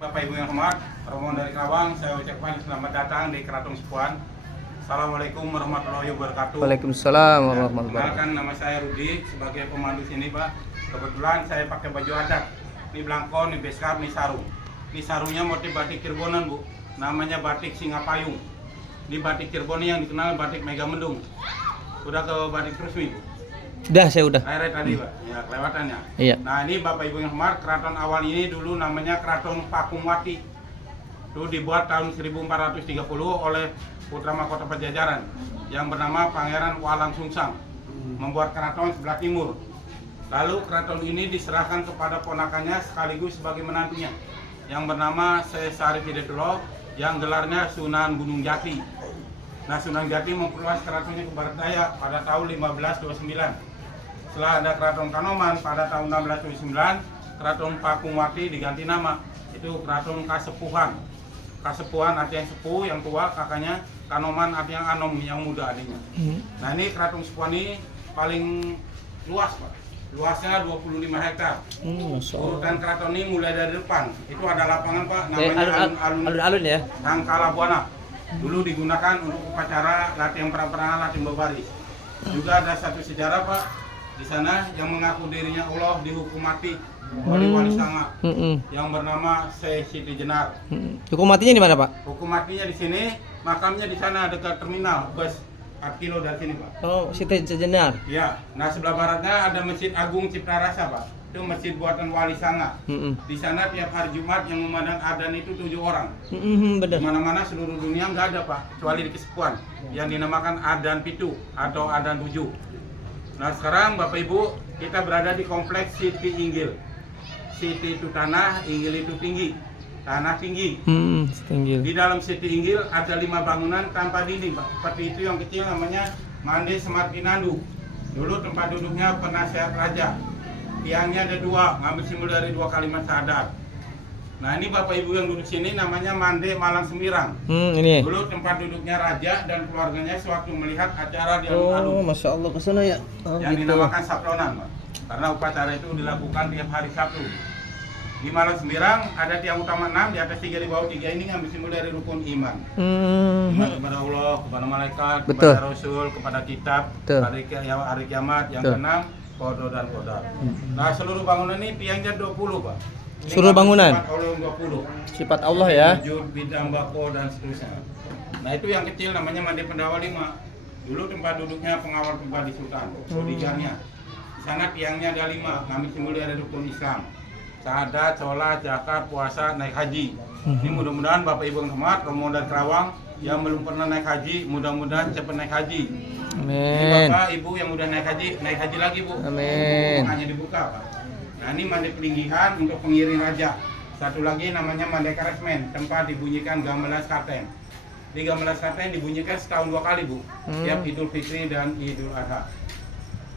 Bapak Ibu yang hormat, rombongan dari Karawang, saya ucapkan selamat datang di Keraton Sepuhan. Assalamualaikum warahmatullahi wabarakatuh. Waalaikumsalam warahmatullahi wabarakatuh. Kenalkan, nama saya Rudi sebagai pemandu sini, Pak. Kebetulan saya pakai baju adat. Ini belangkon, ini beskap, ini sarung. Ini sarungnya motif batik Cirebonan, Bu. Namanya batik Singapayung. Ini batik Cirebon yang dikenal batik Megamendung. Udah ke batik resmi, Bu? Saya udah. Akhirnya tadi, Pak. Ya, kelewatannya. Iya. Nah, ini Bapak Ibu yang hormat, keraton awal ini dulu namanya Keraton Pakumwati. Itu dibuat tahun 1430 oleh putra mahkota Pajajaran yang bernama Pangeran Walang Sungsang, membuat keraton sebelah timur. Lalu keraton ini diserahkan kepada ponakannya sekaligus sebagai menantunya yang bernama Syekh Syarif Hidayatullah yang gelarnya Sunan Gunung Jati. Nah, Sunan Jati memperluas keratonnya ke barat daya pada tahun 1529. Setelah ada Keraton Kanoman pada tahun 1629, Keraton Pakumwati diganti nama. Itu Keraton Kasepuhan. Kasepuhan artinya sepuh, yang tua, kakaknya. Kanoman artinya anom, yang muda adiknya. Nah, ini Keraton Sepuhan ini paling luas, Pak. Luasnya 25 hektar. Urutan keraton ini mulai dari depan. Itu ada lapangan, Pak, namanya Alun-alun ya. Tangkala Buana. Dulu digunakan untuk upacara latihan perang-perangan, latihan berbaris. Juga ada satu sejarah, Pak, di sana yang mengaku dirinya Allah dihukum mati oleh wali sanga yang bernama Syekh Siti Jenar. Hukum matinya di mana, Pak? Hukum matinya di sini, makamnya di sana dekat terminal bus 4 kilo dari sini, Pak. Oh, Siti Jenar. Ya, nah sebelah baratnya ada Masjid Agung Cipta Rasa, Pak. Itu masjid buatan wali sanga. Di sana tiap hari Jumat yang memandang adzan itu 7 orang. Benar. Di mana-mana seluruh dunia nggak ada, Pak, kecuali di Kesepuan yang dinamakan adzan pitu atau adzan 7. Nah, sekarang Bapak Ibu, kita berada di kompleks Siti Inggil. Siti itu tanah, Inggil itu tinggi. Tanah tinggi. Tinggi. Di dalam Siti Inggil ada 5 bangunan tanpa dinding, Pak. Seperti itu yang kecil namanya Mande Semarkinandu. Dulu tempat duduknya penasehat raja. Tiangnya ada 2, ngambil simbol dari 2 kalimat syahadat. Nah, ini Bapak Ibu yang duduk sini namanya Mande Malang Semirang. Ini. Dulu tempat duduknya raja dan keluarganya sewaktu melihat acara di Oh, alun-alun. Masya Allah, ke sana ya. Yang dinamakan Sabtonan, Pak. Karena upacara itu dilakukan tiap hari Sabtu. Di Malang Semirang ada tiang utama 6, di atas 3, di bawah 3 ini ngambil simbol dari rukun iman. Iman kepada Allah, kepada malaikat, Betul. kepada Rasul, kepada kitab, Betul. hari kiamat. Yang Betul. keenam, qada dan qadar. Nah, seluruh bangunan ini tiangnya 20, Pak. Ini Seluruh bangunan? sifat Allah 20. Sifat Allah ya. Wujud, bidang, bako, dan seterusnya. Nah, itu yang kecil namanya Mande Pendawa 5. Dulu tempat duduknya pengawal pribadi Sultan, bodyguardnya. Di sana tiangnya ada 5, ngambil simbol dari rukun Islam. Syahadat, sholat, zakat, puasa, naik haji. Ini mudah-mudahan Bapak Ibu yang hormat, rombongan dari Karawang yang belum pernah naik haji, mudah-mudahan cepat naik haji. Ini Amin. Bapak Ibu yang udah naik haji lagi, Bu. Amin. Hanya dibuka, Pak. Nah, ini Mande Pelinggihan untuk pengiring raja. Satu lagi namanya Mande Karesmen, tempat dibunyikan gamelan skarten. Di gamelan skarten dibunyikan setahun 2 kali, Bu. Tiap Idul Fitri dan Idul Adha.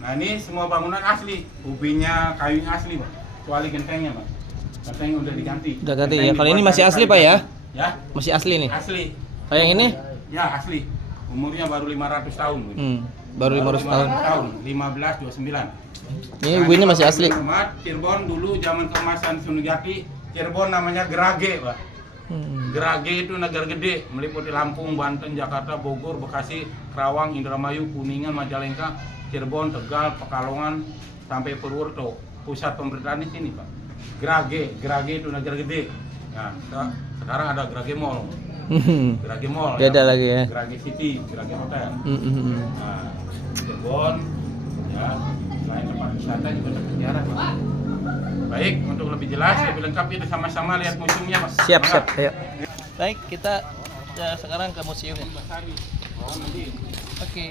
Nah, ini semua bangunan asli, ubinya, kayunya asli, Pak. Kecuali gentengnya, Pak. Genteng udah diganti. Udah ganti Genteng ya. Kalau ini dibuat masih dari asli, kayu Pak ya? Ya, Masih asli nih. asli. Kalau yang ini? Ya, asli. Umurnya baru 500 tahun, Bu. Baru 500 tahun. 1529. Ini ubinnya masih asli. Cirebon dulu zaman keemasan Sunan Jati, Cirebon namanya Gerage, Pak. Gerage itu negara gede, meliputi Lampung, Banten, Jakarta, Bogor, Bekasi, Kerawang, Indramayu, Kuningan, Majalengka, Cirebon, Tegal, Pekalongan, sampai Purworejo. Pusat pemerintahan di sini, Pak. Gerage itu negara gede. Nah, sekarang ada Gerage Mall. Gerage Mall. Beda lagi ya. Gerage City, Gerage Hotel. Nah, Cirebon, ya, selain tempat wisata juga ada sejarah, Pak. Baik, untuk lebih jelas, lebih lengkap kita sama-sama lihat museumnya, Pak. Siap. Ayo. Baik, kita sekarang ke museum. Oke.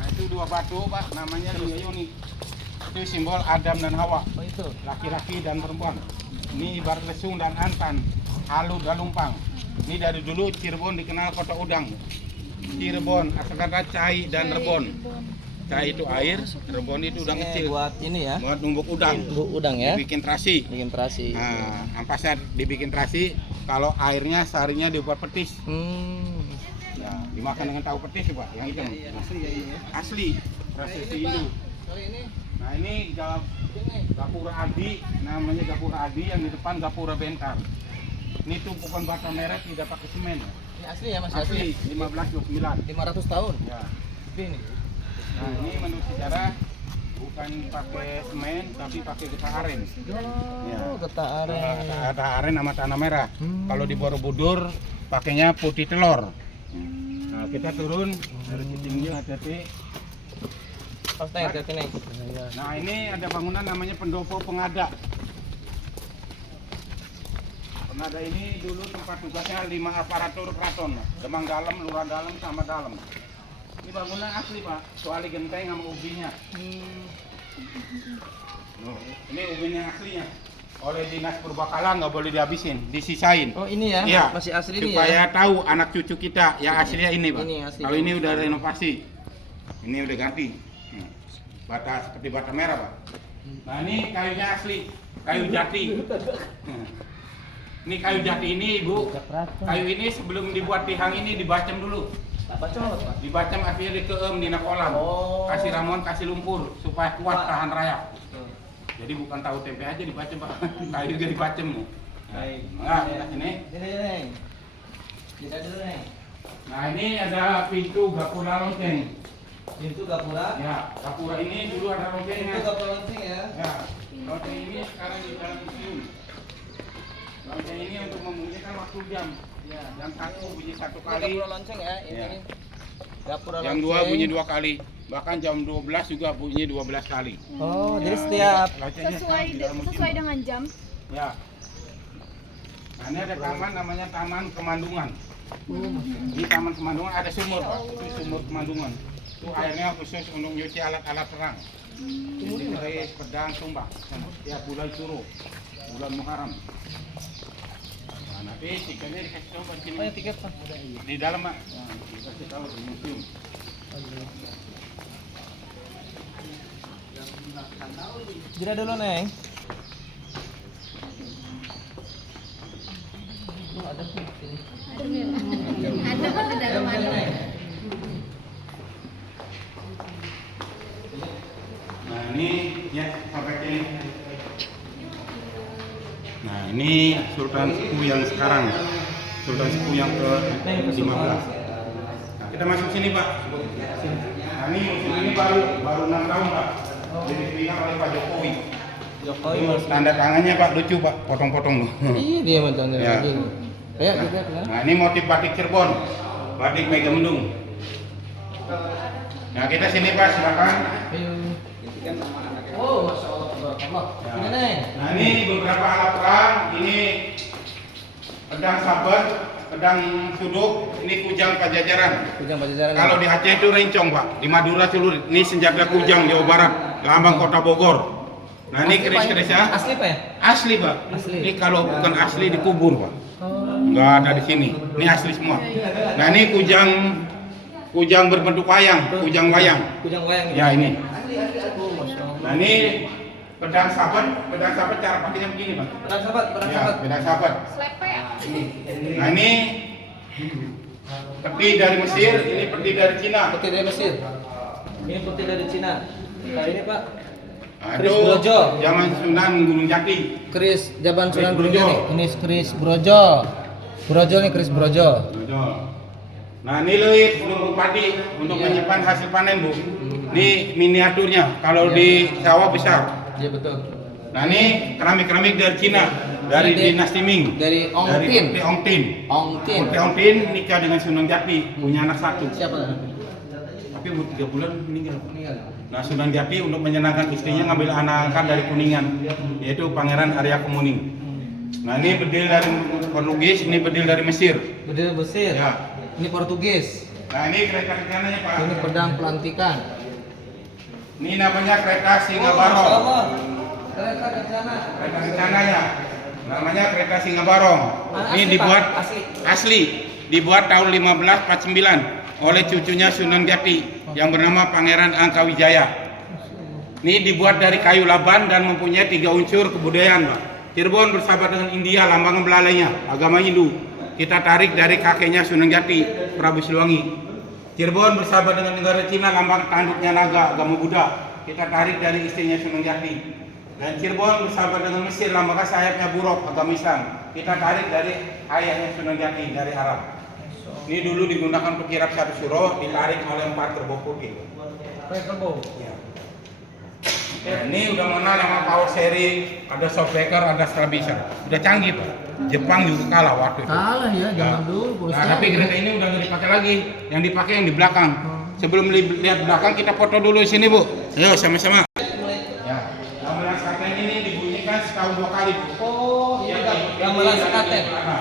Nah, itu 2 batu, Pak, namanya Yoni. Itu simbol Adam dan Hawa, Oh, itu. laki-laki dan perempuan. Ini ibarat lesung dan antan, halu dan lumpang. Ini dari dulu Cirebon dikenal kota udang. Cirebon, asal kata cai dan rebon. Cai itu air, rebon itu udang kecil. Buat ini ya. Buat numbuk udang. Udang ya. Dibikin terasi. Bikin terasi. Nah, ampasnya dibikin terasi, kalau airnya sarinya dibuat petis. Nah, dimakan dengan tahu petis, Pak, yang hitam. Asli ya, asli. Prosesi itu. Nah, ini Gapura Adi, namanya Gapura Adi, yang di depan Gapura Bentar. Ini tumpukan bata merah tidak pakai semen. Ini asli ya, masih asli. Asli 1529. 500 tahun. Ya. Ini. Nah, ini menurut sejarah bukan pakai semen tapi pakai getah aren. Ya. Oh, getah aren. Getah aren sama tanah merah. Kalau di Borobudur pakainya putih telur. Nah, kita turun dari tinggi hati-hati. Pas naik hati naik. Nah, ini ada bangunan namanya Pendopo Pengada. Pengada ini dulu tempat tugasnya 5 aparatur keraton, Demang Dalam, Lurah Dalam, sama Dalam. Ini bangunan asli Pak, soalnya genteng sama ubinya. Ini ubinya aslinya. Oleh dinas Purbakala nggak boleh dihabisin, disisain. Oh ini ya, Iya, masih asli ini supaya ya. tahu anak cucu kita yang aslinya ini Pak. Ini asli. Kalau ini udah renovasi, ini udah ganti. Bata seperti bata merah Pak. Nah ini kayunya asli, kayu jati. Ini kayu jati ini Ibu. Kayu ini sebelum dibuat tihang ini dibacem dulu. Bacem apa Pak? Dibacem akhirnya dikeem di kolam. Oh. Kasih ramuan, kasih lumpur supaya kuat tahan rayap. Jadi bukan tahu tempe aja dibacem Pak. Kayu juga dibacem nih. Baik. Nah, ini. Ini. Kita dulu nih. Nah, ini ada pintu Gapura lonceng. Pintu Gapura. Ya, Gapura ini dulu ada loncengnya. Pintu Gapura lonceng ya. Ya, lonceng ini sekarang di dalam museum. Lonceng ini untuk membunyikan waktu jam. Ya. Jam 1 bunyi 1 Ini kali. Gapura lonceng ya. Ini. Ya. Gapura Jam lonceng. 2 bunyi 2 kali. Bahkan jam 12 juga bunyi 12 kali. Oh, jadi Ya, setiap loncengnya sekarang di dalam museum. sesuai dengan jam. Ya. Nah, ini ada taman namanya Taman Kemandungan. Di Taman Kemandungan ada sumur, Pak. Itu sumur Kemandungan. Itu airnya khusus untuk nyuci alat-alat perang. Jadi dari pedang tumbak. Setiap bulan suruh. Bulan Muharram. Nah, nanti tiketnya dikasih tahu Pak sini. apa ya tiket Pak? Di dalam, Pak. Nah, dikasih tahu di museum. Jeda dulu Neng. Oh, ada sih sini. Ada Pak di dalam ada. Nah, ini ya sampai sini. Nah, ini Sultan Sepuh yang sekarang. Sultan Sepuh yang ke-15. Nah, kita masuk sini, Pak. Nah, ini baru 6 tahun, Pak. Jadi dipinang oleh Pak Jokowi. Jokowi Tuh, masih. tanda tangannya Pak lucu Pak, potong-potong loh. Iya dia macam Ya. begini. Kayak gitu ya. Nah, ini motif batik Cirebon, batik Megamendung. Nah, kita sini Pak, silakan. Ayo. Oh, masya Allah, tabarakallah. Ini Neng. Nah, ini beberapa alat perang. Ini pedang saber, pedang suduk, ini kujang Pajajaran. Kujang Pajajaran. Kalau di Aceh itu rencong Pak, di Madura celurit. Ini senjata kujang Jawa Barat, lambang kota Bogor. Nah, ini keris-kerisnya Asli Pak ya? asli Pak. Asli. Ini kalau bukan asli dikubur Pak. Oh. Nggak ada di sini. Ini asli semua. Nah, ini kujang berbentuk wayang, kujang wayang. Kujang wayang. Ya, ini. Oh, masya Allah. Nah, ini pedang sahabat cara pakainya begini, Pak. Pedang sahabat, pedang Ya, sahabat. pedang sahabat. Slepe ya. Nah, ini peti dari Mesir, ini peti dari Cina. Peti dari Mesir. Ini peti dari Cina. Nah ini Pak. Keris Aduh, Brojo. zaman Sunan Gunung Jati. Keris Jaban Keris Sunan Gunung Brojo. Jati. Ini keris Brojo. Brojo nih keris Brojo. Nah, ini lilit lumbung padi untuk menyimpan hasil panen, Bu. Ini miniaturnya. Kalau di sawah besar. Iya betul. Nah, ini keramik-keramik dari Cina, dari Ini dinasti Ming. dari Ong Dari Tin. Putri Ong Tin. Ong Tin. Putri Ong Tin nikah dengan Sunan Jati, punya anak satu. Siapa? Tapi umur 3 bulan meninggal. Meninggal. Nah, Sunan Jati untuk menyenangkan istrinya ngambil anak angkat dari Kuningan, yaitu Pangeran Arya Kemuning. Nah, ini bedil dari Portugis, ini bedil dari Mesir. Bedil Mesir. Ya. Ini Portugis. Nah, ini kereta kencananya Pak. Ini pedang pelantikan. Ini namanya kereta Singa Oh, Masya Barong. Allah. Kereta kencana. Kereta kencananya namanya kereta Singa Barong. Ini Asli, dibuat Pak. asli, dibuat tahun 1549 oleh cucunya Sunan Jati yang bernama Pangeran Angkawijaya. Ini dibuat dari kayu laban dan mempunyai 3 unsur kebudayaan, Pak. Cirebon bersahabat dengan India, lambang belalainya, agama Hindu. Kita tarik dari kakeknya Sunan Jati, Prabu Siliwangi. Cirebon bersahabat dengan negara Cina, lambang tanduknya naga, agama Buddha. Kita tarik dari istrinya Sunan Jati. Dan Cirebon bersahabat dengan Mesir, lambangkan sayapnya buruk agama Islam. Kita tarik dari ayahnya Sunan Jati dari Arab. Ini dulu digunakan untuk kirap satu suro, ditarik oleh 4 kerbau putih. Kerbau. Ya. Nah, ini udah mengenal nama power sharing, ada softbreaker, ada strabisher. Udah canggih Pak. Jepang juga kalah waktu itu. Kalah ya, zaman dulu. Nah, tapi kereta ini udah nggak dipakai lagi. Yang dipakai yang di belakang. Sebelum lihat belakang, kita foto dulu di sini Bu. Ayo sama-sama. Ya. Gamelan sekaten ini dibunyikan setahun 2 kali Bu. Oh, Ya, iya gamelan sekaten. Idul Adha.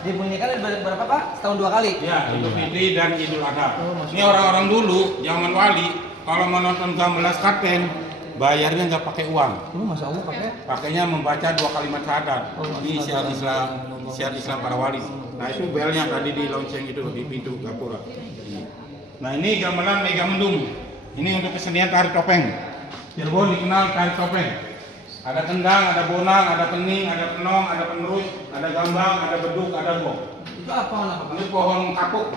Dibunyikan berapa Pak? Setahun 2 kali. Ya, Idul Fitri dan Idul Adha. Ini orang-orang dulu zaman wali kalau menonton gamelan sekaten bayarnya nggak pakai uang. Masya Allah pakai. Pakainya membaca 2 kalimat syahadat. Ini syiar Islam para wali. Nah itu belnya tadi di lonceng itu di pintu gapura. Nah ini gamelan Megamendung. Ini untuk kesenian tari topeng. Cirebon dikenal tari topeng. Ada kendang, ada bonang, ada kening, ada penong, ada penerus, ada gambang, ada beduk, ada gong. Itu apa? Ini pohon kapuk,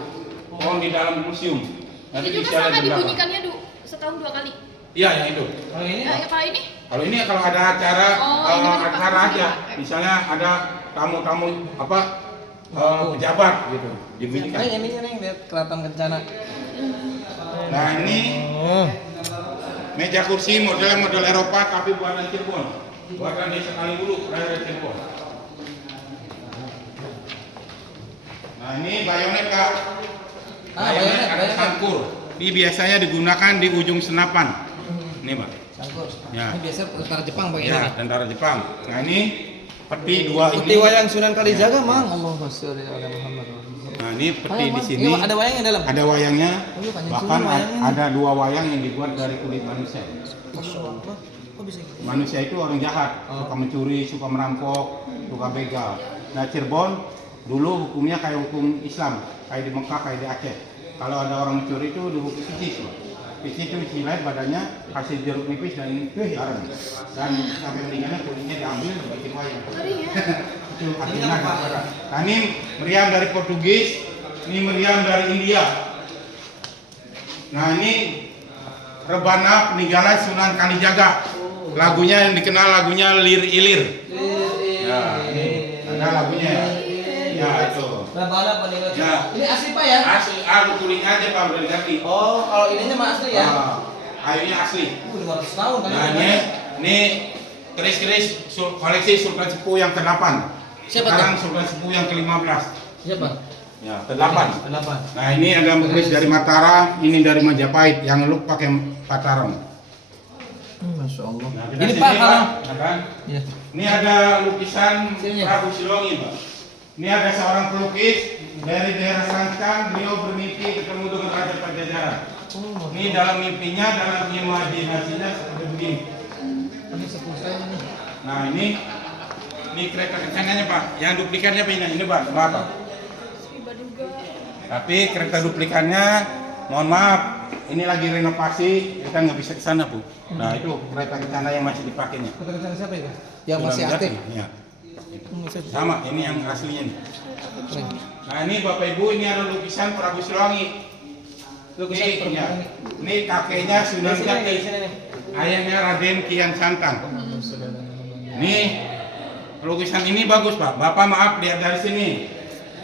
pohon di dalam museum. Nanti Itu juga bisa lihat sama di belakang. dibunyikannya setahun 2 kali. Iya yang itu. Kalau ini? Ya, kalau ini? Kalau ini kalau ada acara ini kan acara Pak. aja, misalnya ada tamu-tamu apa pejabat gitu dibunyikan. Ini nih lihat Keraton Kencana. Nah ini meja kursi model Eropa tapi buatan Cirebon, buatan desa Kaliwulu, daerah Cirebon. Nah ini bayonet Kak. Bayonet ada sangkur. Ini biasanya digunakan di ujung senapan. Ini Pak. Sangkur. Ya. Ini biasa tentara Jepang pakai Ya, ini. tentara Jepang. Nah ini peti 2 Peti ini. wayang Sunan Kalijaga, Mang. Allahumma sholli ala Muhammad. Nah ini peti di sini. Ini ada wayangnya dalam. Ada wayangnya. Oh, iya, Kanjeng Bahkan Sunan wayangnya. ada 2 wayang yang dibuat dari kulit manusia. Masya Allah. Kok bisa gitu? Manusia itu orang jahat, suka mencuri, suka merampok, suka begal. Nah Cirebon dulu hukumnya kayak hukum Islam, kayak di Mekah, kayak di Aceh. Kalau ada orang mencuri itu dihukum picis. Picis itu silet badannya, kasih jeruk nipis dan garam. Dan sampai meninggalnya kulitnya diambil bikin wayang. Ngeri ya. Itu artinya apa? Nah ini meriam dari Portugis, ini meriam dari India. Nah ini rebana peninggalan Sunan Kalijaga. Lagunya yang dikenal lagunya Lir Ilir. Ya, ini ada lagunya. Ya itu. Rebana peninggalan. Ya. Ini asli Pak ya? Asli, kulitnya aja Pak udah diganti. Oh, kalau ininya mah asli ya? Kayunya asli. 200 tahun kan? Nah ini keris-keris koleksi Sultan Sepuh yang ke-8. Siapa Sekarang Sultan Sepuh yang ke-15. Siapa? Ya, ke-8. 8. Nah ini ada keris dari Mataram, ini dari Majapahit yang lu pakai Mataram. Masya Allah. Nah, kita Ini sini, Pak kalau ya kan? ya. Ini ada lukisan Sini. Prabu Silongi, Pak. Ini ada seorang pelukis dari daerah Sancang, beliau bermimpi ketemu dengan Raja Pajajaran. Ini dalam mimpinya, dalam imajinasinya seperti begini. Ini sepuh saya ini. Nah ini kereta kencangnya Pak. Yang duplikatnya apa ini Pak? Apa? Tapi kereta duplikannya, mohon maaf, ini lagi renovasi, kita nggak bisa ke sana Bu. Nah itu kereta kencana yang masih dipakainya. Kota Kencana siapa itu? Yang Sudah masih menjadi, aktif. ya. Sama, ini yang aslinya nih. Keren. Nah ini Bapak Ibu, ini ada lukisan Prabu Silongi. Lukisan Ini, Prabu ya. Silongi. Ini kakeknya Sunan Sini Jati, nih. ayahnya Raden Kian Santang. Nih lukisan ini bagus Pak. Bapak maaf lihat dari sini.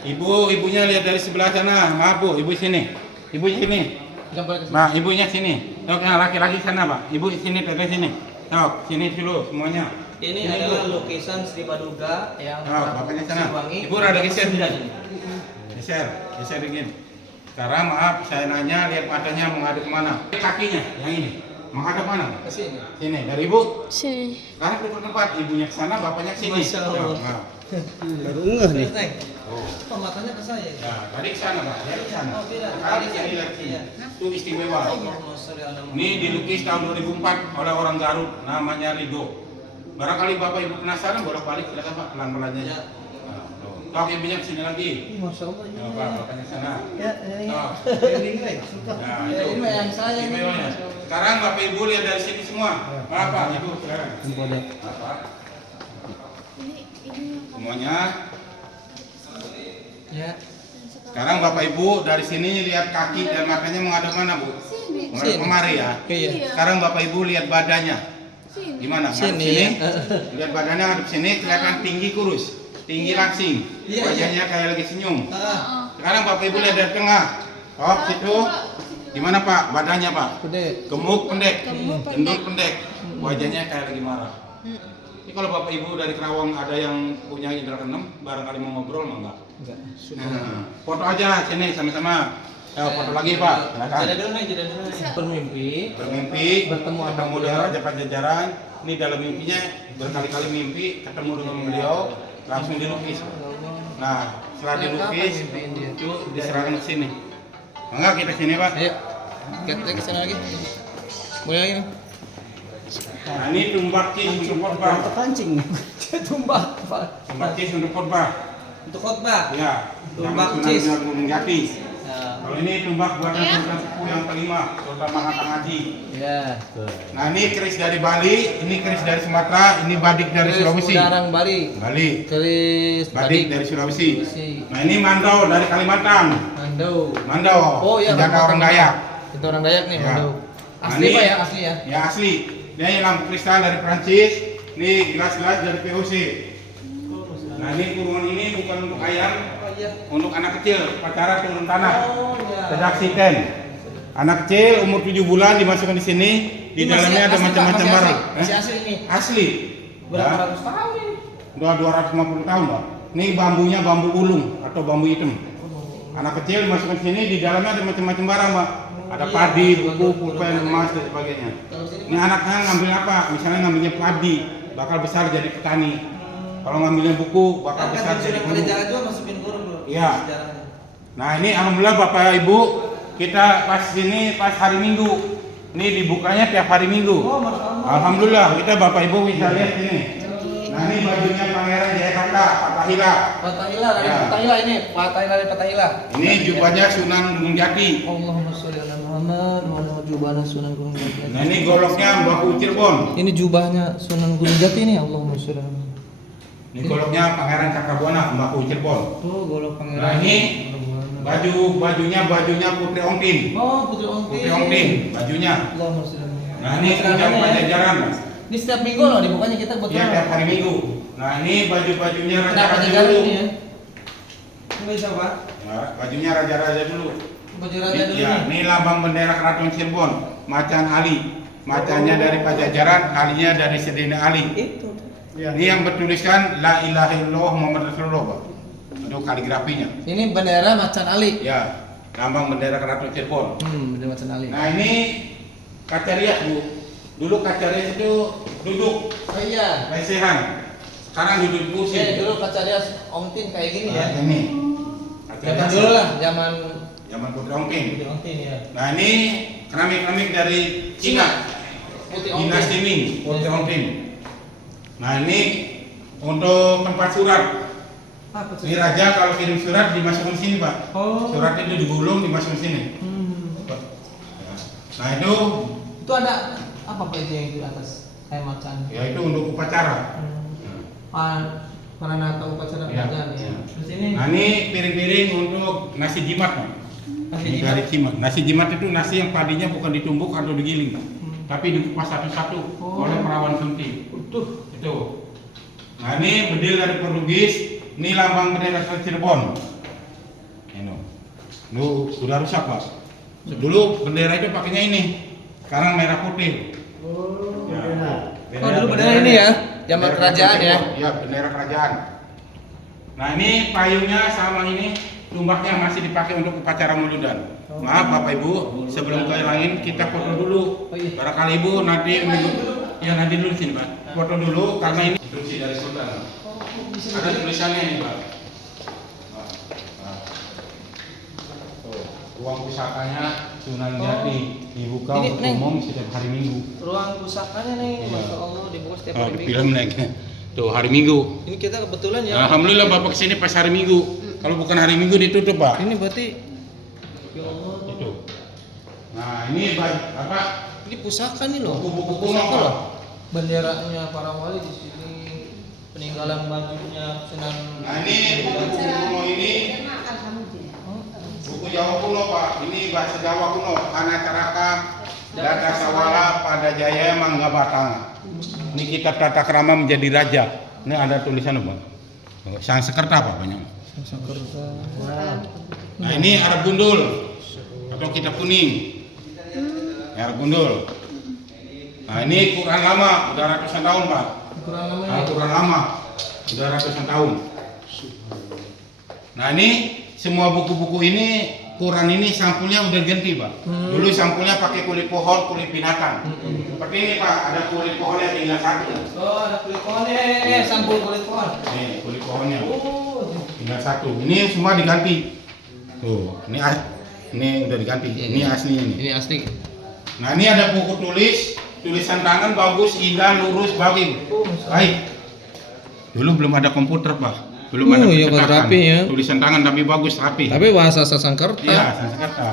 Ibunya lihat dari sebelah sana. Maaf Bu, ibu sini. Ibu sini. Nah, ibunya sini. Tok yang laki-laki sana Pak. Ibu sini, teteh sini. Tok, sini dulu semuanya. Ini Sini, adalah Bu. lukisan Sri Paduka yang Bapaknya sana. Siliwangi. Ibu rada geser. 9 ini. Geser dikit. Sekarang maaf, saya nanya lihat matanya menghadap kemana? Kakinya, yang ini. Menghadap mana? Ke sini. Sini, dari ibu. Sini. Sekarang ke tempat, ibunya ke sana, bapaknya ke sini. Masya Allah. Nah. Baru ngeh nih. Oh, matanya ke saya. Ya, tadi ke sana Pak, ya ke sana. Oh, beda. Sekarang ke sini lagi. Iya. Itu istimewa. Allahumma sholli ala Muhammad. Ini dilukis tahun 2004 oleh orang Garut, namanya Rido. Barangkali Bapak Ibu penasaran, bolak-balik silakan Pak, pelan-pelan aja. Ya. Nah, tuh. Tok ibunya ke sini lagi. Ih, Masya Allah. Ya, Pak, bapaknya ke sana. Ya, ini. Tok. Nah, Ya, itu. ini yang saya ini. Istimewanya. Sekarang Bapak Ibu lihat dari sini semua. Maaf Pak, Ibu sekarang. Maaf Pak. Ini Semuanya. Ya. Sekarang Bapak Ibu dari sini lihat kaki dan matanya menghadap mana Bu? Menghadap Sini. kemari ya. Iya. Sekarang Bapak Ibu lihat badannya. sini. Gimana? Ngadep Sini. Lihat badannya ngadep sini, kelihatan tinggi kurus, tinggi langsing, Iya, wajahnya kayak lagi senyum. Ah, Sekarang Bapak Ibu lihat dari tengah. Oh, situ. Gimana Pak? Badannya Pak? gede. Gemuk pendek, Gemuk, gendut pendek. pendek, wajahnya kayak lagi marah. Ini kalau Bapak Ibu dari Kerawang ada yang punya indra keenam, barangkali mau ngobrol mah enggak? Enggak. Nah, foto aja sini sama-sama. Foto lagi Pak. Silakan. Jadi dulu nih, jadi dulu nih. Bermimpi. Bermimpi, Bertemu sama ketemu beliau. dengan Raja Pajajaran. Ini dalam mimpinya berkali-kali mimpi ketemu dengan beliau, langsung dilukis. Nah, setelah dilukis itu diserahkan ke sini. Enggak kita sini Pak. Ayo. Kita ke sana lagi. Boleh lagi nih. Nah, ini tumbak cis untuk khotbah. Terpancing. Tumbak, Pak. Tumbak cis untuk khotbah. Untuk khotbah. Ya, Tumbak Sunan cis. Gunung Jati. Ya. Kalau ini tumbak buatan Sultan Sepuh yang kelima, Sultan Mahakam Haji. Ya. Nah, ini keris dari Bali, ini keris dari Sumatera, ini badik dari Sulawesi. Udarang Bali. Bali. Keris Badik dari Sulawesi. Sulawesi. Nah, ini mandau dari Kalimantan. Mandau. Mandau. Oh iya, senjata orang Dayak. Itu orang Dayak nih, Ya. Mandau. Nah, Asli ini- Pak ya, asli ya. Ya asli. Ini lampu kristal dari Prancis. Ini gelas-gelas dari POC. Nah, ini kurungan ini bukan untuk ayam, Oh iya. untuk anak kecil, pacara turun tanah. Oh iya. Redaksikan. Anak kecil umur 7 bulan dimasukkan di sini, di Ini dalamnya masih ada asli, Pak, macam-macam masih barang. asli. Masih asli ini. Asli. Berapa Ya, ratus tahun ini? 250 tahun, Pak. Ini bambunya bambu ulung atau bambu hitam. Anak kecil dimasukkan di sini, di dalamnya ada macam-macam barang, Pak. Ada Iya, padi, bukan buku, turun pulpen, tanah. emas dan sebagainya. Kalau sini Ini anaknya ngambil apa? Misalnya ngambilnya padi, bakal besar jadi petani. Kalau ngambilnya buku, bakal kan besar jadi sudah guru. pada jalan juga masukin guru, Bro. Iya. Sejarahnya. Nah, ini alhamdulillah Bapak Ibu, kita pas sini pas hari Minggu. Ini dibukanya tiap hari Minggu. Oh, Masya Allah. Alhamdulillah, kita Bapak Ibu bisa lihat ini. Nah, ini bajunya Pangeran Jayakanta, Fatahila. Fatahila dari Ya. Fatahila ini, Fatahila dari Fatahila. Ini jubahnya Sunan Gunung Jati. Allahumma sholli ala Muhammad wa ala jubahna Sunan Gunung Jati. Nah, ini goloknya Baku Cirebon. Ini jubahnya Sunan Gunung Jati ini, Allahumma sholli ala Muhammad. Ini goloknya Pangeran Cakrabuana, Baku Cirebon. Tuh golok pangeran. Nah, ini bajunya Putri Ongtin. Oh, Putri Ongtin. Putri Ongtin, bajunya. Allahumma sholli ala Muhammad. Nah, ini Kujang Celananya ya. Pajajaran. Ini setiap minggu loh dibukanya kita buat Iya, tiap hari Minggu. Nah, ini baju-bajunya Kenapa raja-raja jalan dulu. ini ya? Ini bisa Pak? Nah, bajunya raja-raja dulu. Baju raja dulu Ya, nih. ini lambang bendera Keraton Cirebon, macan Ali. Macannya dari Pajajaran, alinya dari Sedina Ali. Itu. Ini yang bertuliskan La ilaha illallah Muhammad Rasulullah, Pak. Itu kaligrafinya. Ini bendera macan Ali. Ya, lambang bendera Keraton Cirebon. Bendera macan Ali. Nah, ini kaca rias, Bu. Dulu kaca rias itu duduk Oh iya. lesehan. Sekarang duduk di kursi. Dulu kaca rias Ongtin kayak gini ya. Nah, ini. Kaca Zaman rias. dulu lah, zaman Zaman Putri Ongtin. Putri Ongtin ya. Nah, ini keramik-keramik dari Cina. Putri Dinasti Ongtin. Ming, Putri Ongtin. Nah, ini untuk tempat surat. Apa tuh? Ini raja kalau kirim surat dimasukkan sini, Pak. Oh. Surat itu digulung dimasukkan sini. Nah, itu Itu ada apa Pak itu yang di atas? Kayak macan. ya itu untuk upacara. Para nata upacara Ya. kerajaan ya. Terus ini Nah, ini piring-piring untuk nasi jimat, Pak. nasi Ini jimat. dari jimat. Nasi jimat itu nasi yang padinya bukan ditumbuk atau digiling, tapi dikupas satu-satu Oh. oleh perawan sunti. Utuh. Itu. Nah, ini bedil dari Portugis, ini lambang bendera Cirebon. Ini. Lu sudah rusak, Pak. Dulu bendera itu pakainya ini. Sekarang merah putih. Oh, Ya. benar. Oh, dulu bendera ini ya, zaman Bendera kerajaan ya. Cirebon. Ya, bendera kerajaan. Nah, ini payungnya sama ini tumbaknya masih dipakai untuk upacara mauludan. Maaf Bapak Ibu, sebelum ke yang lain kita foto dulu. Oh, iya. Barangkali Ibu nanti ya nanti dulu sini, Pak. Foto dulu karena ini instruksi dari Sultan. Ada tulisannya ini, Pak. Nah. Tuh, ruang pusakanya Sunan Jati dibuka Ini, untuk Neng. umum setiap hari Minggu. Ruang pusakanya nih, Iya. Masya Allah dibuka setiap Oh, hari di Minggu. film naik. Tuh, hari Minggu. Ini kita kebetulan ya. Alhamdulillah Bapak kesini pas hari Minggu. Kalau bukan hari Minggu ditutup, Pak. Ini berarti ya Allah. Itu. Nah, ini apa? Ini pusaka nih loh. Buku-buku kuno, Pusaka Pak. loh. Benderanya para wali di sini. Peninggalan bajunya Sunan. Nah, ini buku kuno ini buku Jawa kuno, Pak. Ini bahasa Jawa kuno. Ana Caraka, Data Sawala pada Jaya Mangga Batang. Ini kitab tata krama menjadi raja. Ini ada tulisan apa? Sanskerta apa banyak? Nah ini Arab Gundul atau kitab kuning. Arab Gundul. Nah ini Quran lama, udah ratusan tahun Pak. Quran lama, udah ratusan tahun. Nah ini semua buku-buku ini, Quran ini sampulnya udah ganti Pak. Dulu sampulnya pakai kulit pohon, kulit binatang. Seperti ini Pak, ada kulit pohonnya tinggal satu. Oh, ada kulit pohonnya, sampul kulit pohon. Nih kulit pohonnya, Oh, tinggal satu. Ini semua diganti. Tuh, ini udah diganti. Ini aslinya nih. ini asli. Nah ini ada buku tulisan tangan bagus, indah, lurus, bagus. Baik. Dulu belum ada komputer Pak. Belum ada iya, pencetakan. rapi ya. Tulisan tangan tapi bagus, rapi. Tapi bahasa Sanskerta. Iya, Sanskerta.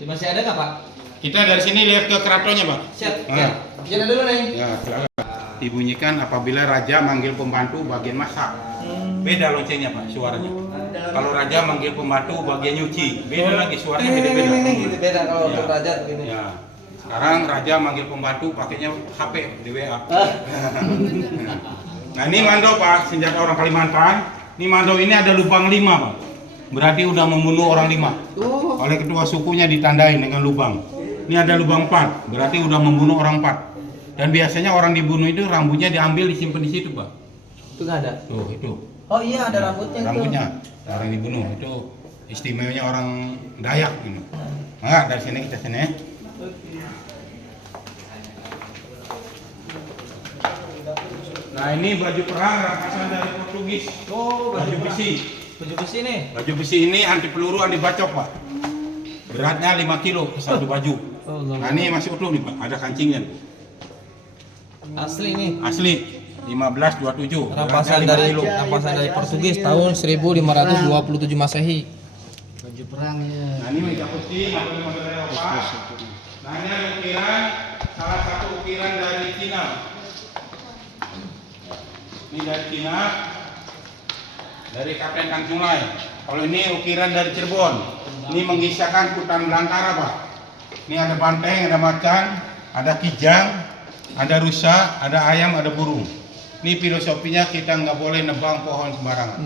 Masih ada nggak Pak? Kita dari sini lihat ke keratonnya Pak. Siap. Nah. Ya. Jalan dulu nih. Ya, silakan. Dibunyikan apabila raja manggil pembantu bagian masak. Beda loncengnya Pak, suaranya. Kalau raja manggil pembantu bagian nyuci, beda lagi suaranya beda-beda. Ini beda kalau Ya. untuk raja begini. Ya. Sekarang raja manggil pembantu pakainya HP di WA. Nah ini mandau Pak, senjata orang Kalimantan. Ini mandau ini ada lubang 5 Pak. Berarti udah membunuh orang 5. Oleh ketua sukunya ditandain dengan lubang. Ini ada lubang 4, berarti udah membunuh orang 4. Dan biasanya orang dibunuh itu rambutnya diambil disimpan di situ Pak. Itu nggak ada. Tuh itu. Oh iya ada rambutnya. Rambutnya orang dibunuh itu istimewanya orang Dayak gitu. Nah dari sini kita sini. Nah ini baju perang rampasan dari Portugis. Oh, Baju besi. Baju besi nih. Baju besi ini anti peluru, anti bacok Pak. Beratnya 5 kilo satu baju. Oh, Nah ini masih utuh nih Pak, ada kancingnya. asli nih. Asli 1527. Rampasan Beratnya 5 dari kilo. Portugis tahun 1527 Masehi. Baju perangnya. Nah ini meja putih, mobil dari Eropa. Nah ini ada ukiran, salah satu ukiran dari Cina. Ini dari Cina, dari Kapten Tanjung Lai. Kalau ini ukiran dari Cirebon. Ini mengisahkan hutan belantara Pak. Ini ada banteng, ada macan, ada kijang, ada rusa, ada ayam, ada burung. Ini filosofinya kita nggak boleh nebang pohon sembarangan.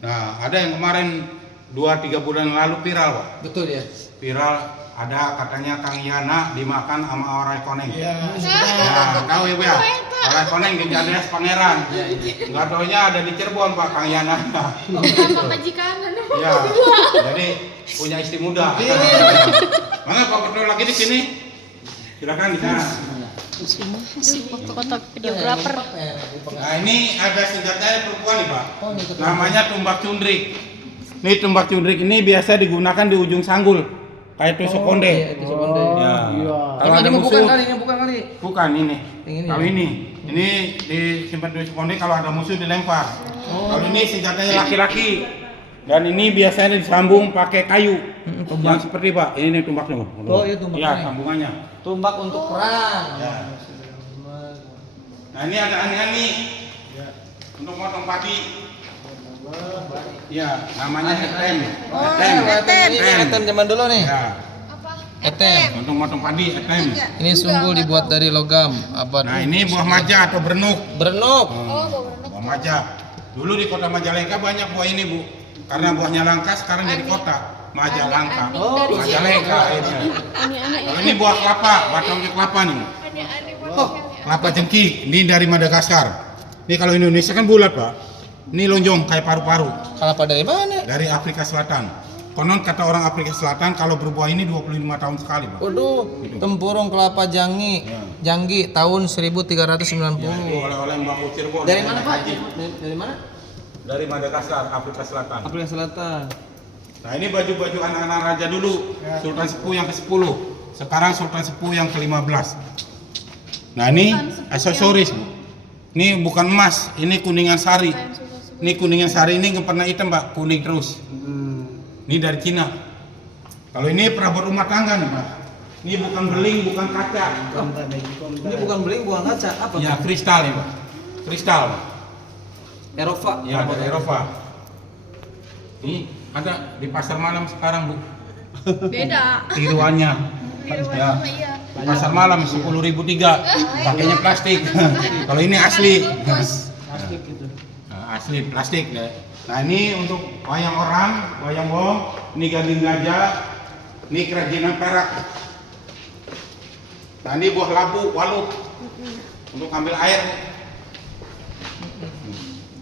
Nah ada yang kemarin 2-3 bulan lalu viral Pak. Betul ya. Viral ada katanya Kang Yana dimakan sama orang koneng. Ya, Nah, tahu ya Bu ya? Orang koneng di Jades Pangeran. Nggak taunya ada di Cirebon Pak Kang Yana. Sama majikan. Ya, jadi punya istri muda. Mana Pak betul lagi di sini? Silakan di sana. Foto-foto videografer. Nah ini ada senjata perempuan nih Pak. Namanya tumbak cundrik. Ini tumbak cundrik ini biasa digunakan di ujung sanggul. Kayak tusuk konde. Tusuk konde. Ya. Iya. Kalau ada ini musuh, bukan kali. bukan ini. Yang ini Kalau ya? ini disimpan tusuk konde kalau ada musuh dilempar. Kalau ini senjatanya laki-laki. Dan ini biasanya disambung pakai kayu. Yang seperti Pak, ini tumbaknya. Oh, iya tumbaknya. Ya, sambungannya. Tumbak untuk perang. Ya. Nah ini ada ani-ani untuk motong padi. Ya, namanya etem. Etem zaman dulu nih. Ya, Apa? Etem. untuk motong padi etem. Ini sungguh dibuat dari logam. Abad. Nah ini buah maja atau berenuk. Bernuk. Oh, berenuk. Buah maja. Dulu di kota Majalengka banyak buah ini Bu. Karena buahnya langka sekarang jadi kota Majalengka. Oh, Majalengka akhirnya. Aneh-aneh. Kalau ini buah kelapa, batangnya kelapa nih. Aneh-aneh Oh, Kelapa jengki, ini dari Madagaskar. Ini kalau Indonesia kan bulat Pak. Ini lonjong kayak paru-paru. kelapa dari mana? Dari Afrika Selatan. Konon kata orang Afrika Selatan kalau berbuah ini 25 tahun sekali Pak. Waduh, tempurung kelapa janggi. Ya. Janggi tahun 1390. Ya, itu oleh-oleh Mbak Cirebon. Dari mana Pak? Haji. Dari mana? Dari Madagaskar, Afrika Selatan. Afrika Selatan. Nah ini baju-baju anak-anak raja dulu. Sultan Sepuh yang ke-10. Sekarang Sultan Sepuh yang ke-15. Nah ini aksesoris Bu. Ini bukan emas, ini kuningan sari. Ini kuningan sari ini nggak pernah hitam Pak, kuning terus. Ini dari Cina. Kalau ini perabot rumah tangga nih Pak. Ini bukan beling, bukan kaca. Ini bukan beling, bukan kaca. Apa? Ya kristal ya Pak. Kristal. Eropa. Ya dari Eropa. Ini ada di pasar malam sekarang Bu. Beda. tiruannya. Ya. Iya. Pasar malam 10.000 tiga, pakainya plastik. Kalau ini asli. Plastik gitu. Nah, asli plastik ya. Nah ini untuk wayang orang, wayang wong, ini gading gajah, ini kerajinan perak. Nah ini buah labu, walut untuk ambil air.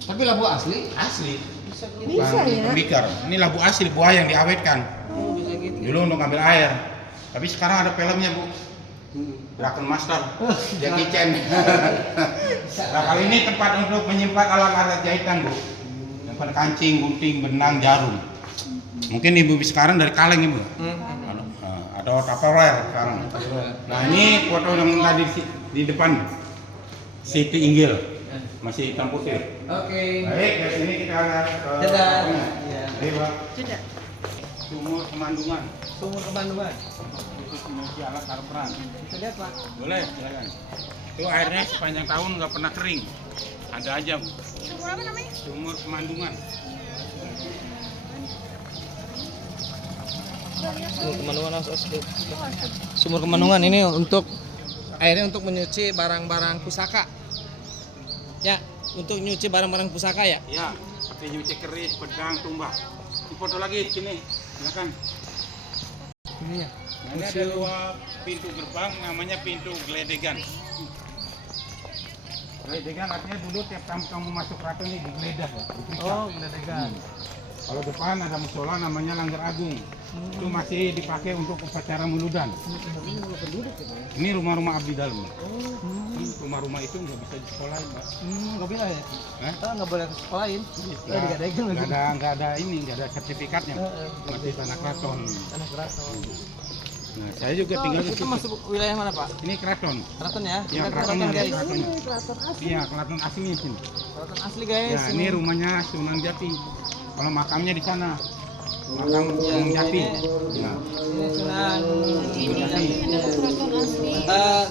Tapi labu asli. Asli. Bisa ya? Tembikar. Ini labu asli, buah yang diawetkan. Bisa gitu. Dulu untuk ambil air. Tapi sekarang ada filmnya bu. Dragon Master, Jackie Chan. Nah kali ini tempat untuk menyimpan alat-alat jahitan bu. Menyimpan kancing, gunting, benang, jarum. Mungkin ibu sekarang dari kaleng ibu. Atau Tupperware sekarang. Nah ini foto yang tadi di depan Siti Inggil masih hitam putih. Oke. Baik, dari sini kita lihat. Dadah. Iya. Baik pak. Sudah. Sumur Kemandungan. Sumur Kemandungan. Khusus menyuci alat perang. Bisa lihat Pak. Boleh, silakan. Itu airnya sepanjang tahun nggak pernah kering. Ada aja bu. Sumur apa namanya? Sumur Kemandungan. Sumur Kemandungan asli. Sumur Kemandungan ini untuk airnya untuk menyuci barang-barang pusaka. Ya, untuk nyuci barang-barang pusaka ya. Ya, seperti nyuci keris, pedang, tumbak. Di foto lagi sini, silakan. Ini ya. Nah, ini ada dua pintu gerbang, namanya pintu geledegan. Geledegan artinya dulu tiap kamu masuk keraton ini digeledah ya. Oh, geledegan. Kalau depan ada musola namanya Langgar Agung. Itu masih dipakai untuk upacara muludan. Ini rumah-rumah abdi dalam. Rumah-rumah itu nggak bisa disekolahin, Pak. Nggak bisa ya? Hah? Nggak boleh sekolahin. Nggak ada ini, nggak ada sertifikatnya. Masih tanah keraton. Tanah keraton. Nah, saya juga tinggal di Itu situ. masuk wilayah mana Pak? Ini keraton. Keraton ya? Iya, Kita keraton keraton guys. keraton. Iya, keraton aslinya sini. Keraton asli guys. Ya, ini rumahnya Sunan Jati. Kalau makamnya di sana. Makam Sunan Jati. Nah, Ini Sunan Jati.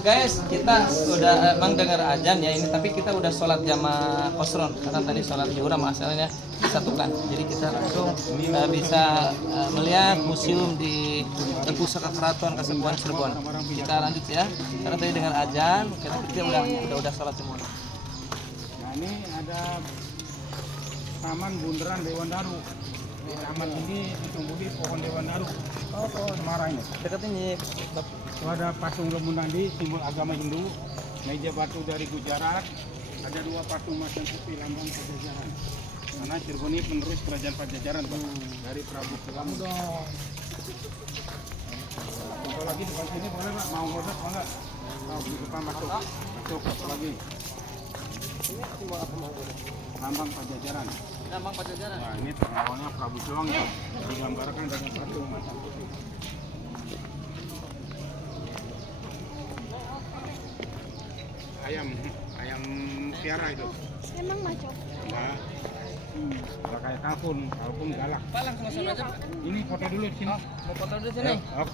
Guys, kita udah emang dengar azan ya ini, tapi kita udah sholat jamaah kosron karena tadi sholat zuhur masalahnya disatukan. Jadi kita langsung bisa melihat museum di Pusaka Keraton Kasepuhan Cirebon. Kita lanjut ya, karena tadi dengar azan, kita udah sholat semua. Nah, ini ada Taman Bundaran Dewan Daru. Di taman ini ditumbuhi pohon Dewan Daru. Oh, pohon Semarang. Dekat ini. Itu ada patung Lemunandi, simbol agama Hindu. Meja batu dari Gujarat. Ada dua patung macan putih lambang Pajajaran. Karena Cirebon ini penerus kerajaan Pajajaran, Pak. Dari Prabu Sulamu. Foto lagi depan sini boleh Pak? Mau foto apa enggak? Mau di depan masuk. Masuk foto lagi. Ini simbol apa mau? Lambang Pajajaran. Lambang Pajajaran. Nah ini pengawalnya Prabu Sulamu ya. Digambarkan dengan patung macan putih. Ayam piara itu. Emang maco. Enggak. Kalau kayak kalkun galak. Pak langsung masuk aja Pak. Ini foto dulu di sini. Mau foto di sini. Ya, op.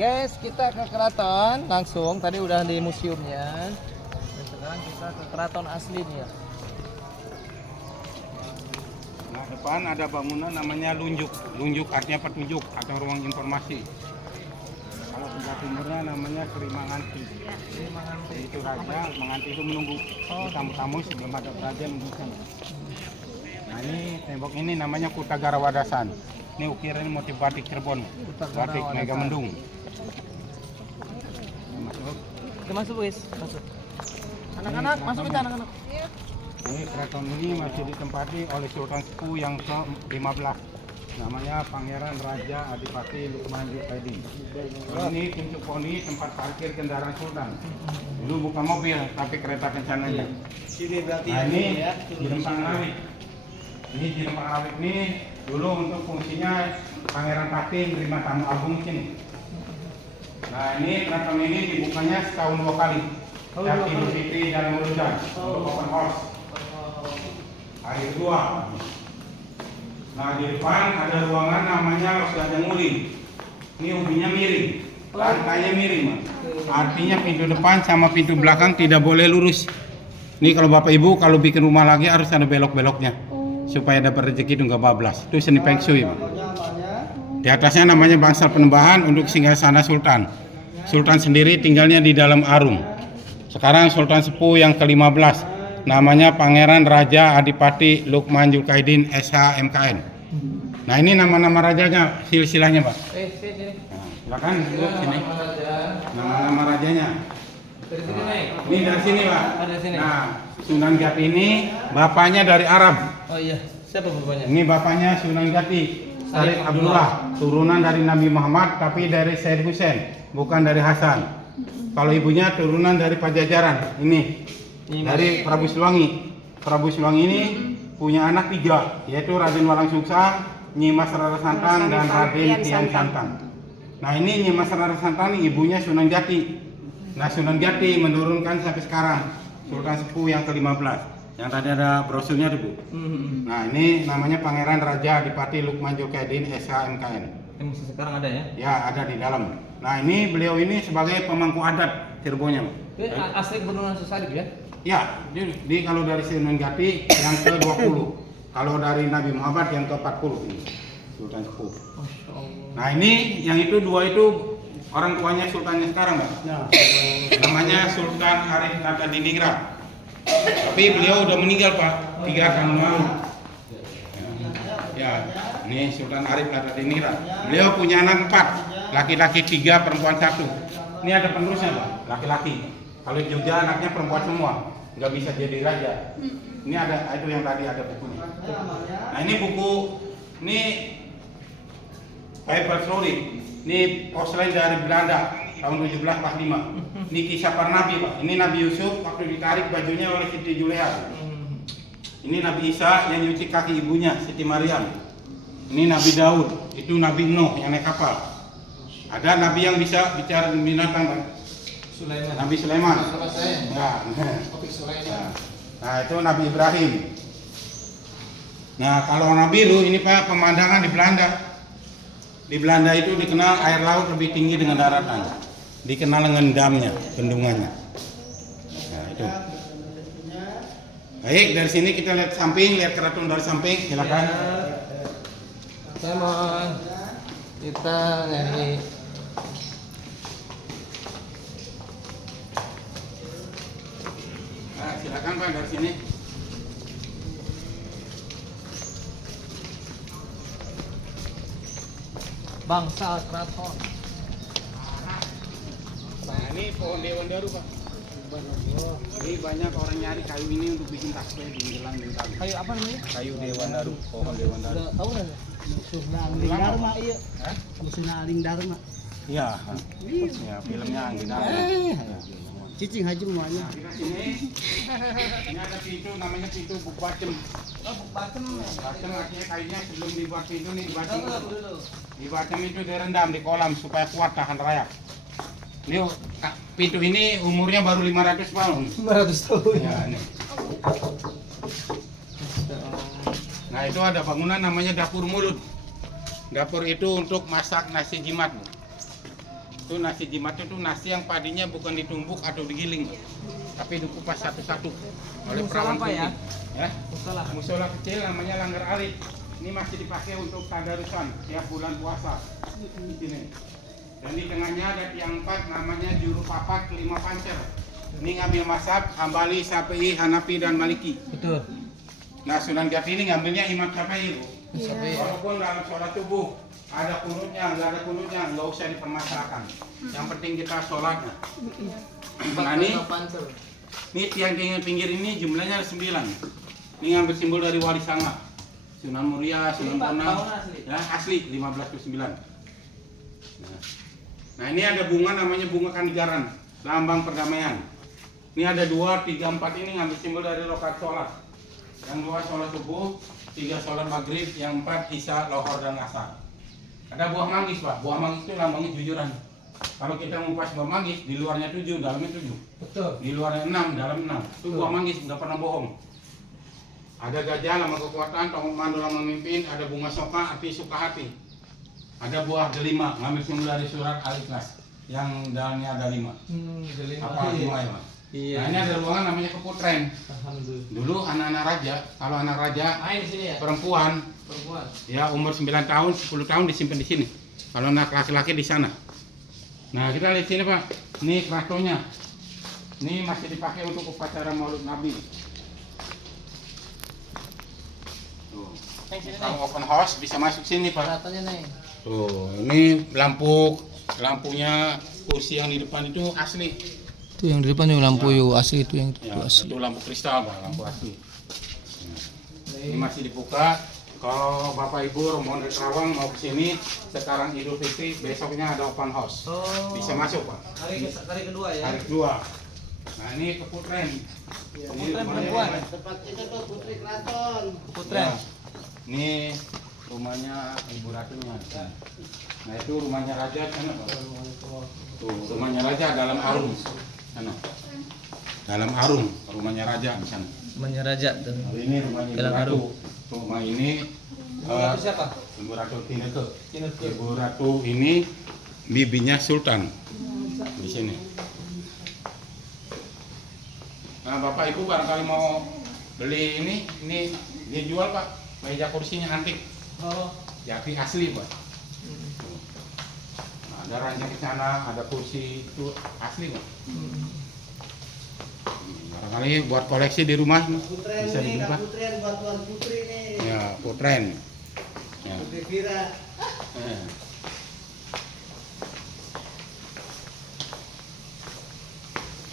Guys, kita ke keraton langsung. Tadi udah di museumnya. Dan sekarang kita ke keraton asli nih ya. Nah, depan ada bangunan namanya Lunjuk. Lunjuk artinya petunjuk atau ruang informasi. Kalau sebelah timurnya namanya Sri Manganti. Itu raja, Manganti itu menunggu tamu-tamu sebelum ada raja menunggu. Nah ini tembok ini namanya Kutagara Wadasan. Ini ukiran motif batik Cirebon. Batik Megamendung. Masuk. Oke, masuk guys, masuk. Anak-anak, masuk kita anak-anak. Ini keraton ini masih ditempati oleh Sultan Sepuh yang ke-15. Namanya Pangeran Raja Adipati Lukman Jukaidin. Ini Puncuk Poni tempat parkir kendaraan Sultan. Dulu bukan mobil, tapi kereta kencananya. Sini berarti Nah ini di Rempang Rawit. Ini di Rempang Rawit ini dulu untuk fungsinya Pangeran Pati menerima tamu agung sini. Nah ini keraton ini dibukanya setahun 2 kali. Dan Idul Fitri dan Muludan untuk open house. Hari kedua. Nah di depan ada ruangan namanya Raja Muling. Ini ubinya miring, lantainya miring, Mas. Artinya pintu depan sama pintu belakang tidak boleh lurus. Ini kalau bapak ibu kalau bikin rumah lagi harus ada belok-beloknya supaya dapat rezeki itu nggak bablas. Itu seni feng shui, Mas. Di atasnya namanya bangsal penembahan untuk singgasana Sultan. Sultan sendiri tinggalnya di dalam Arung. Sekarang Sultan Sepuh yang ke-15 namanya Pangeran Raja Adipati Lukman Julkaidin SH MKN. Nah ini nama-nama rajanya, silsilahnya Pak. Sini. Nah, silakan duduk sini. Nama-nama rajanya. Dari sini naik. Ini dari sini Pak. Dari sini. Nah, Sunan Gati ini bapaknya dari Arab. Oh iya, siapa bapaknya? Ini bapaknya Sunan Gati, Syarif Abdullah, turunan dari Nabi Muhammad tapi dari Said Hussein, bukan dari Hasan. Kalau ibunya turunan dari Pajajaran. Ini dari Prabu Siliwangi. Prabu Siliwangi ini punya anak 3, yaitu Raden Walang Sungsang, Nyimas Rara Santan, dan Raden Tian Santan. Nah ini Nyimas Rara Santan ibunya Sunan Gati. Nah Sunan Gati menurunkan sampai sekarang Sultan Sepuh yang ke-15. Yang tadi ada brosurnya tuh Bu. Nah ini namanya Pangeran Raja Adipati Lukman Julkaidin SH MKN. Yang masih sekarang ada ya? Ya ada di dalam. Nah ini beliau ini sebagai pemangku adat Cirebonnya. Asli keturunan Susalib ya? Ya, di kalau dari Sunan Gati yang ke-20. Kalau dari Nabi Muhammad yang ke-40 ini. Sultan Sepuh. Masya Allah. Nah ini yang itu 2 itu orang tuanya sultannya sekarang Pak. Namanya Sultan Arif Natadiningrat. Tapi beliau udah meninggal Pak 3 tahun lalu. Ya, ini Sultan Arif Natadiningrat. Beliau punya anak 4, laki-laki 3, perempuan 1. Ini ada penerusnya Pak, laki-laki. Kalau Jogja anaknya perempuan semua, nggak bisa jadi raja. Ini ada itu yang tadi ada bukunya. Nah ini buku, ini Bible Story. Ini porselen dari Belanda tahun 1745. Ini kisah para nabi Pak. Ini Nabi Yusuf waktu ditarik bajunya oleh Siti Juleha. Ini Nabi Isa yang nyuci kaki ibunya Siti Maryam. Ini Nabi Daud, itu Nabi Nuh yang naik kapal. Ada nabi yang bisa bicara binatang Pak. Sulaiman. Nabi Sulaiman. Ya. Nah itu Nabi Ibrahim. Nah kalau Nabi lu ini Pak pemandangan di Belanda. Di Belanda itu dikenal air laut lebih tinggi dengan daratan. Dikenal dengan damnya, bendungannya. Nah itu. Baik dari sini kita lihat samping, lihat keraton dari samping, silakan. Saya mohon kita nyari. Nah, silakan Pak dari sini. Bangsal keraton. Nah, ini pohon Dewan Daru Pak. Ini banyak orang nyari kayu ini untuk bikin tasbih di Gelang Bintang. Kayu apa namanya? Kayu Dewan Daru, pohon Dewan Daru. Udah tahu nggak? Musuh Aling Dharma iya. Hah? Musuh Aling Dharma. Iya. Ya, filmnya Angin Dharma. Cicing haji semuanya. Nah, ini ada pintu namanya pintu Bukbacem. Oh, bacem. Bacem artinya kayunya sebelum dibuat pintu nih dibacem. Dulu. Dibacem itu direndam di kolam supaya kuat tahan rayap. Ini pintu ini umurnya baru 500 tahun. 500 tahun. Ya, ini. Nah itu ada bangunan namanya dapur mulut. Dapur itu untuk masak nasi jimat. Itu nasi jimat itu nasi yang padinya bukan ditumbuk atau digiling, tapi dikupas satu-satu oleh perawan apa ya? penting. Ya. Musola. Musola kecil namanya Langgar Alit. Ini masih dipakai untuk tadarusan tiap bulan puasa. Di sini. Dan di tengahnya ada tiang 4 namanya Juru Papat 5 Pancer. Ini ngambil mazhab Hambali, Syafi'i, Hanafi dan Maliki. Betul. Nah Sunan Gati ini ngambilnya Imam Syafi'i Bu. Syafi'i. Walaupun dalam sholat subuh ada kunutnya, nggak ada kunutnya, nggak usah dipermasalahkan. Yang penting kita sholatnya. Nah ini tiang-tiang pinggir ini jumlahnya ada 9. Ini ngambil simbol dari Wali Sanga, Sunan Muria, Sunan Bonang, ya asli 15/9. Nah ini ada bunga namanya bunga Kanigaran, lambang perdamaian. Ini ada 2, 3, 4 ini ngambil simbol dari rokaat sholat. Yang 2 sholat subuh, 3 sholat maghrib, yang 4 isya, lohor dan asar. Ada buah manggis Pak, buah manggis itu lambangnya jujuran. Kalau kita ngupas buah manggis, di luarnya 7, dalamnya 7. Betul. Di luarnya 6, dalam 6. Itu buah manggis, nggak pernah bohong. Ada gajah lama kekuatan, tongkat mandul memimpin, ada bunga soka, api suka hati. Ada buah delima, ngambil simbol dari surat Al-Ikhlas yang dalamnya ada 5. Delima. Apa 5 ya Mas? Iya. Nah, ini ada ruangan namanya keputren. Alhamdulillah. Dulu anak-anak raja, kalau anak raja Main di sini ya? perempuan Perempuan. ya umur 9 tahun, 10 tahun disimpan di sini. Kalau anak laki-laki di sana. Nah, kita lihat sini, Pak. Ini keratonnya. Ini masih dipakai untuk upacara Maulid Nabi. Tuh. Neng sini Kalau Neng. open house bisa masuk sini, Pak. Kelihatannya Neng. Tuh, ini lampunya kursi yang di depan itu asli. Itu yang di depan yang lampu yuk asli itu yang Ya, itu lampu kristal, Pak, lampu asli. Nah, ini masih dibuka. Kalau Bapak Ibu rombongan dari Karawang mau ke sini, sekarang Idul Fitri, besoknya ada open house. Bisa masuk, Pak. Hari kedua ya. Hari kedua. Nah, ini keputren. Keputren perempuan. Tempat kita tuh Putri Keraton. Keputren. Ya. Ini rumahnya Ibu Ratunya. Nah, itu rumahnya raja sana, Pak. Tuh, rumahnya raja dalam arung. Sana. Dalam arung rumahnya raja di sana. Rumahnya raja tuh. Nah, ini rumahnya Ibu Dalam Ratu. arung. Rumah ini Itu siapa? Ibu Ratu Tineke. Tineke. Ibu Ratu ini bibinya Sultan di sini. Nah, Bapak Ibu barangkali mau beli ini dijual, Pak. Meja kursinya antik. Oh. Jati asli, Pak. Nah, ada ranjang di sana, ada kursi itu asli, Pak. Barangkali buat koleksi di rumah Putren bisa nih, dibeli, Kak Pak. Putren buat Tuan Putri nih. Ya, putren. Ya. Putri Vira. Eh.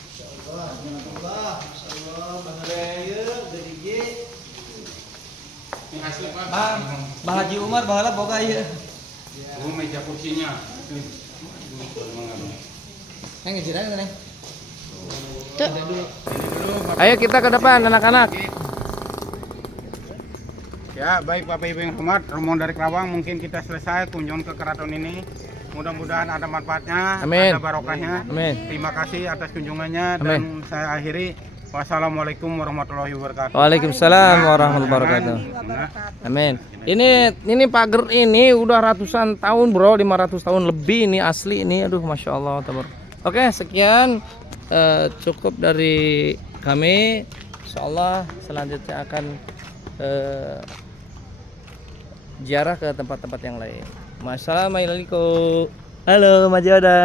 Insyaallah, jangan Insyaallah, Bangreya, Dedigi. Ini asli, Pak. Bah Haji Umar bahala boga ieu. Oh, meja kursinya. Neng ngejirang Neng. Dulu, Ayo kita ke depan anak-anak. ya, baik Bapak Ibu yang hormat, rombongan dari Karawang mungkin kita selesai kunjungan ke keraton ini. Mudah-mudahan ada manfaatnya, Amin. ada barokahnya. Amin. Terima kasih atas kunjungannya dan Amin. saya akhiri. Wassalamualaikum warahmatullahi wabarakatuh. Waalaikumsalam warahmatullahi wabarakatuh. Nah, Amin. Ini pagar ini udah ratusan tahun, Bro, 500 tahun lebih ini asli ini. Aduh, Masya Allah. Oke, sekian cukup dari kami. Insyaallah selanjutnya akan ziarah ke tempat-tempat yang lain. Wassalamualaikum. Halo, Majoda.